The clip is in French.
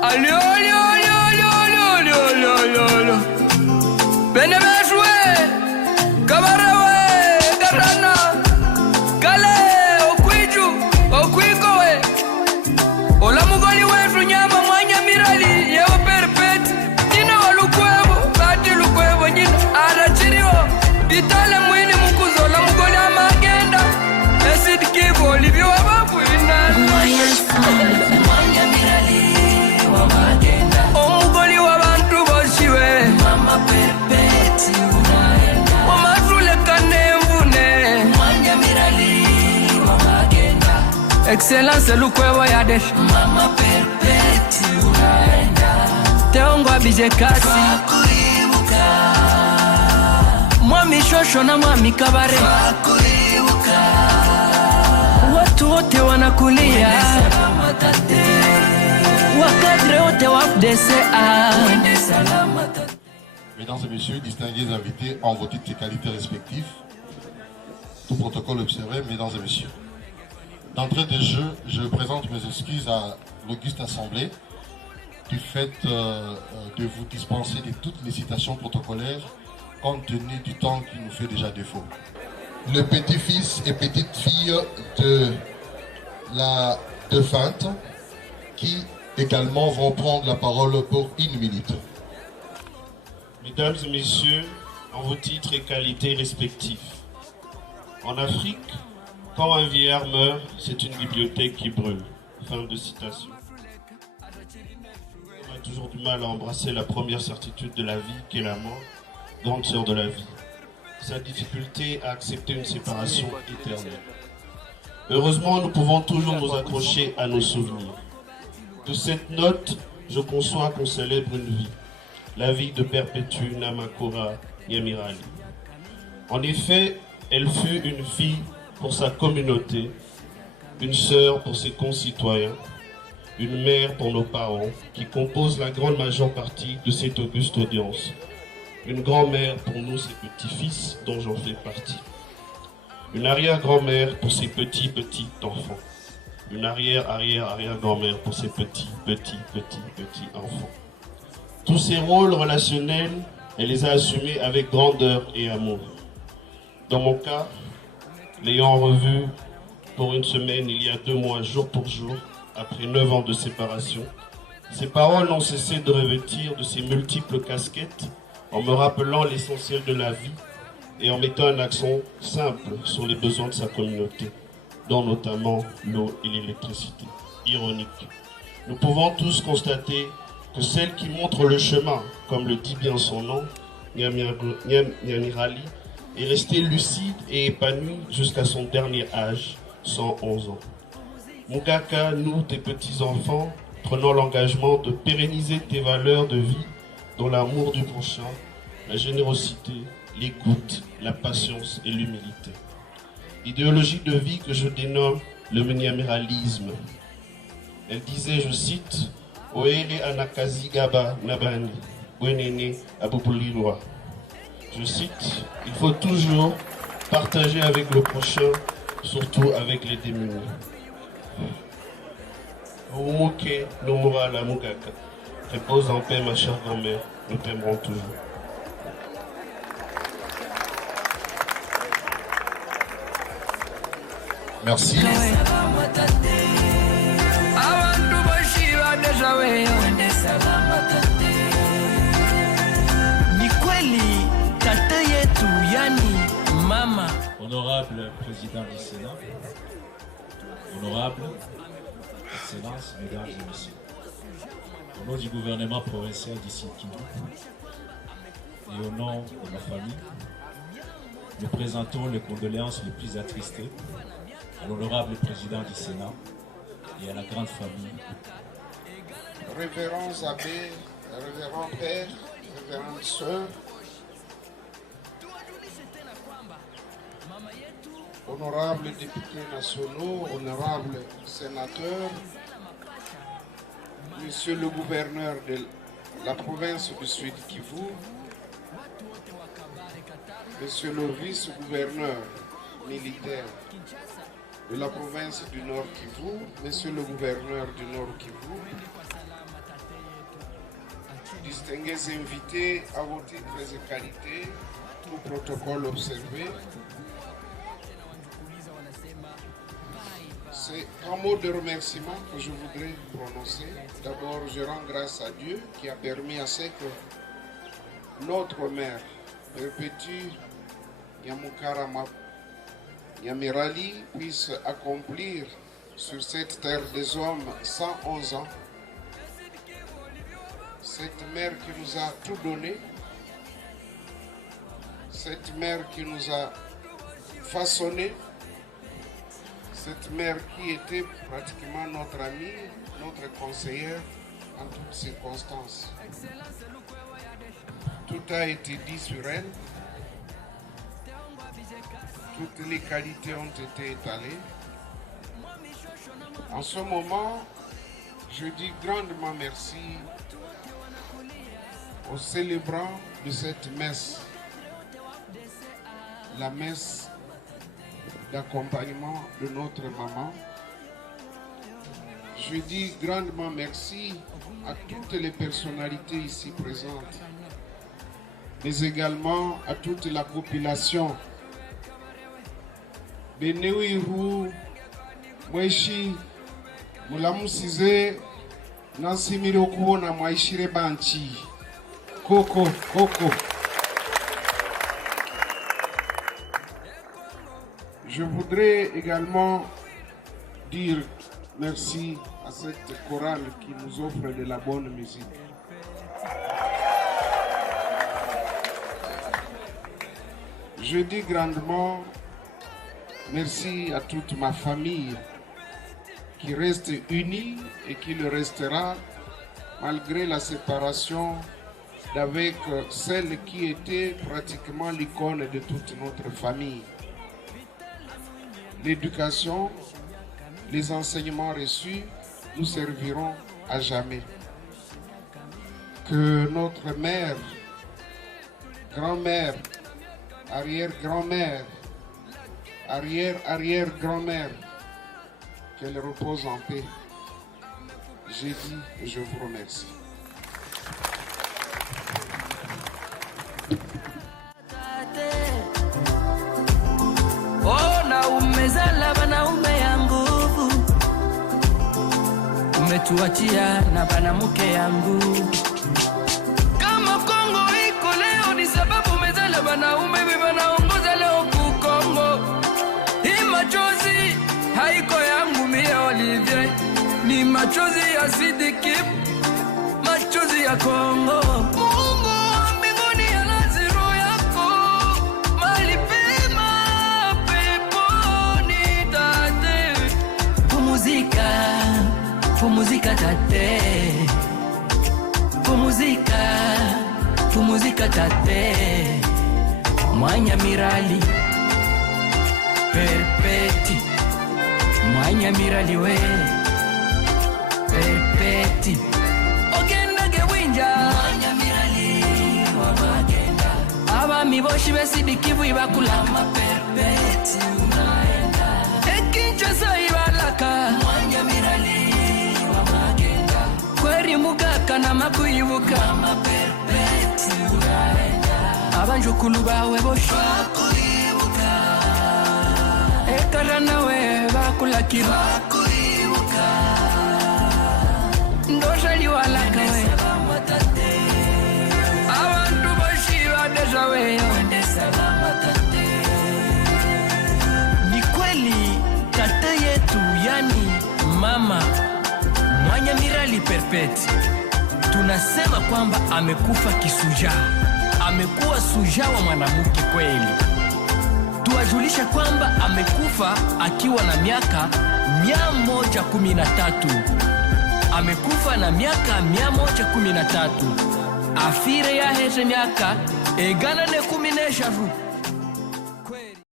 Allô, allô, allô, allô, allô, allô, allô, allô. Benemeshwe, Kamarawe, Garana, Kale, Okwiju, Okwikowe. Olamugoli wetu nyama mwanya mirali, yeo perpeti. Nina walukwevo, kati lukwevo njina, arachiriwo. Itale mwini mukuzo, olamugoli amagenda. Esid kivo, olivyo wababu inana. Mwanya mirali. Omugoli w'abantu boshiwe mama perpeti unaenda wamatuleka nemvune mwanya mirali wamagenda excellence lukwevo yadesh mama perpeti unaenda teongwa bije kasi wakuribuka mwami shosho na mwami kabare wakuribuka watu wote wanakulia Mesdames et messieurs, distingués invités en vos titres et qualités respectifs, tout protocole observé, mesdames et messieurs. D'entrée de jeu, je présente mes excuses à l'auguste assemblée du fait de vous dispenser de toutes les citations protocolaires compte tenu du temps qui nous fait déjà défaut. Le petit-fils et petite-fille de la défunte qui également vont prendre la parole pour 1 minute. Mesdames et messieurs, en vos titres et qualités respectifs. En Afrique, quand un vieillard meurt, c'est une bibliothèque qui brûle. Fin de citation. On a toujours du mal à embrasser la première certitude de la vie qu'est la mort, grande sœur de la vie. Sa difficulté à accepter une séparation éternelle. Heureusement, nous pouvons toujours nous accrocher à nos souvenirs. De cette note, je conçois qu'on célèbre une vie, la vie de Perpétue Namakora Nyamirali. En effet, elle fut une fille pour sa communauté, une sœur pour ses concitoyens, une mère pour nos parents, qui composent la grande majeure partie de cette auguste audience, une grand-mère pour nous, ses petits-fils, dont j'en fais partie, une arrière-grand-mère pour ses petits enfants. Une arrière-grand-mère pour ses petits enfants. Tous ces rôles relationnels, elle les a assumés avec grandeur et amour. Dans mon cas, l'ayant revue pour une semaine il y a 2 mois, jour pour jour, après 9 ans de séparation, ses paroles n'ont cessé de revêtir de ses multiples casquettes en me rappelant l'essentiel de la vie et en mettant un accent simple sur les besoins de sa communauté, dont notamment l'eau et l'électricité. Ironique. Nous pouvons tous constater que celle qui montre le chemin, comme le dit bien son nom, Nyamirali, est restée lucide et épanouie jusqu'à son dernier âge, 111 ans. Mungaka, nous, tes petits-enfants, prenons l'engagement de pérenniser tes valeurs de vie, dont l'amour du prochain, la générosité, l'écoute, la patience et l'humilité. Idéologie de vie que je dénomme le nyamiralisme. Elle disait, je cite, Oele anakazi gaba nabani, wenene abubulirwa. Je cite, il faut toujours partager avec le prochain, surtout avec les démunis. Umuke nomura la mugaka. Repose en paix, ma chère grand-mère, nous t'aimerons toujours. Merci. Honorable président du Sénat, honorable Excellence, mesdames et messieurs, au nom du gouvernement provincial d'ici Kivu et au nom de ma famille, nous présentons les condoléances les plus attristées à l'honorable président du Sénat et à la grande famille. Révérends abbés, révérends pères, révérends sœurs, honorables députés nationaux, honorables sénateurs, monsieur le gouverneur de la province du Sud Kivu, monsieur le vice-gouverneur militaire de la province du Nord Kivu, monsieur le gouverneur du Nord Kivu, distingués invités à vos titres et qualités, tout protocole observé. C'est un mot de remerciement que je voudrais prononcer. D'abord, je rends grâce à Dieu qui a permis à ce que notre mère, Perpétue Nyamukara Nyamirali, puisse accomplir sur cette terre des hommes 111 ans. Cette mère qui nous a tout donné, cette mère qui nous a façonné, cette mère qui était pratiquement notre amie, notre conseillère en toutes circonstances. Tout a été dit sur elle. Toutes les qualités ont été étalées. En ce moment, je dis grandement merci aux célébrants de cette messe, la messe d'accompagnement de notre maman. Je dis grandement merci à toutes les personnalités ici présentes, mais également à toute la population. Benewiru, Mweshi, Mulamusize, Nansimiro Kuona, Mwaishire Banchi, Koko. Je voudrais également dire merci à cette chorale qui nous offre de la bonne musique. Je dis grandement merci à toute ma famille qui reste unie et qui le restera malgré la séparation d'avec celle qui était pratiquement l'icône de toute notre famille. L'éducation, les enseignements reçus nous serviront à jamais. Que notre mère, grand-mère, arrière-grand-mère, arrière-arrière-grand-mère, qu'elle repose en paix. J'ai dit et je vous remercie. Umezala wanaume ya nguvu, umetuachia na banamuke yangu. Kama Kongo iko leo ni sababu umezala wanaume wanaongoza leo ku Kongo. Hii machozi haiko yangu mie Olivier, ni machozi ya Sidiki, machozi ya Kongo. Pumuzika tate, pumuzika tate, Mwanyamirali Perpeti, Mwanyamirali we Perpeti, ogenda gewinja Mwanyamirali wabagenda, abami boshi besidikivu ibakulama Perpeti unaenda, Ekinshasa ibalaka Mwanyamirali kweri mugaka na makuyibuka mama Perpeti uraenda, abanjukulu bawe boshi bakuyibuka, ekara nawe bakulakira bakuyibuka, ndoshali walaka we abantu boshi badeja we wende salama tate. Ni kweli tate yetu, yani mama Mwanyamirali Perpeti, tunasema kwamba amekufa kisujaa, amekuwa sujaa wa mwanamke kweli. Tuwajulisha kwamba amekufa akiwa na miaka 113. Amekufa na miaka 113. Afire ya heze miaka egana ne 13.